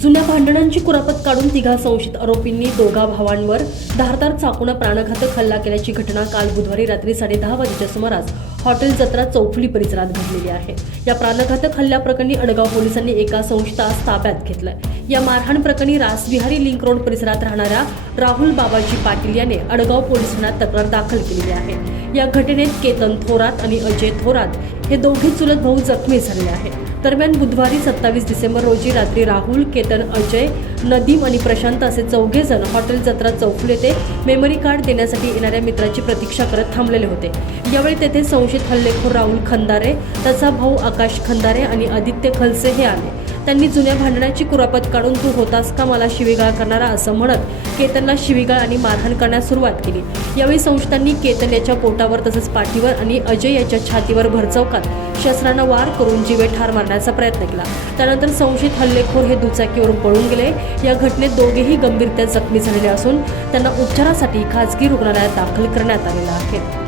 जुन्या भांडणांची कुरापत काढून तिघा संशयित आरोपींनी दोघा भावांवर धारदार चाकून प्राणघातक हल्ला केल्याची घटना काल बुधवारी रात्री साडेदहा वाजेच्या सुमारास हॉटेल जत्रा चौफुली परिसरात घडलेली आहे. या प्राणघातक हल्ल्याप्रकरणी अडगाव पोलिसांनी एका संशयितास ताब्यात घेतलंय. या मारहाण प्रकरणी रासबिहारी लिंक रोड परिसरात राहणाऱ्या राहुल बाबाजी पाटील याने अडगाव पोलीस ठाण्यात तक्रार दाखल केलेली आहे. या घटनेत केतन थोरात आणि अजय थोरात हे दोघे चुलत भाऊ जखमी झाले आहेत. दरम्यान बुधवारी सत्तावीस डिसेंबर रोजी रात्री राहुल केतन अजय नदीम आणि प्रशांत असे चौघे जण हॉटेल जत्रा चौफुल येथे मेमरी कार्ड देण्यासाठी येणाऱ्या मित्राची प्रतीक्षा करत थांबलेले होते. यावेळी तेथे संशयित हल्लेखोर राहुल खंदारे त्याचा भाऊ आकाश खंदारे आणि आदित्य खलसे हे आले. त्यांनी जुन्या भांडणाची कुरापत काढून तू होतास का मला शिवीगाळ करणारा असं म्हणत केतनला शिवीगाळ आणि मारहाण करण्यास सुरुवात केली. यावेळी संस्थांनी केतन याच्या पोटावर तसंच पाठीवर आणि अजय याच्या छातीवर भरचौकात शस्त्रानं वार करून जीवे ठार मारण्याचा प्रयत्न केला. त्यानंतर संशयित हल्लेखोर हे दुचाकीवरून पळून गेले. या घटनेत दोघेही गंभीरत्या जखमी झालेले असून त्यांना उपचारासाठी खासगी रुग्णालयात दाखल करण्यात आलेलं आहे.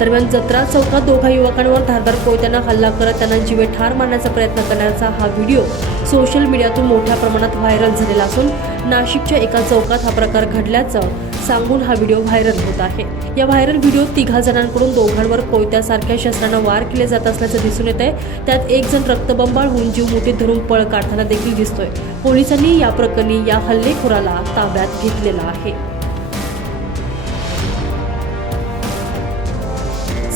दरम्यान जत्रा चौकात दोघा युवकांवर धारदार कोयत्यानं हल्ला करत त्यांना जीवे ठार मारण्याचा प्रयत्न करण्याचा हा व्हिडिओ सोशल मीडियातून मोठ्या प्रमाणात व्हायरल झालेला असून नाशिकच्या एका चौकात हा प्रकार घडल्याचं सांगून हा व्हिडिओ व्हायरल होत आहे. या व्हायरल व्हिडिओत तिघा जणांकडून दोघांवर कोयत्यासारख्या शस्त्रानं वार केले जात असल्याचं दिसून येत आहे त्यात एक जण रक्तबंबाळ होऊन जीव मुठीत धरून पळ काढताना देखील दिसतोय. पोलिसांनी या प्रकरणी या हल्लेखोराला ताब्यात घेतलेला आहे.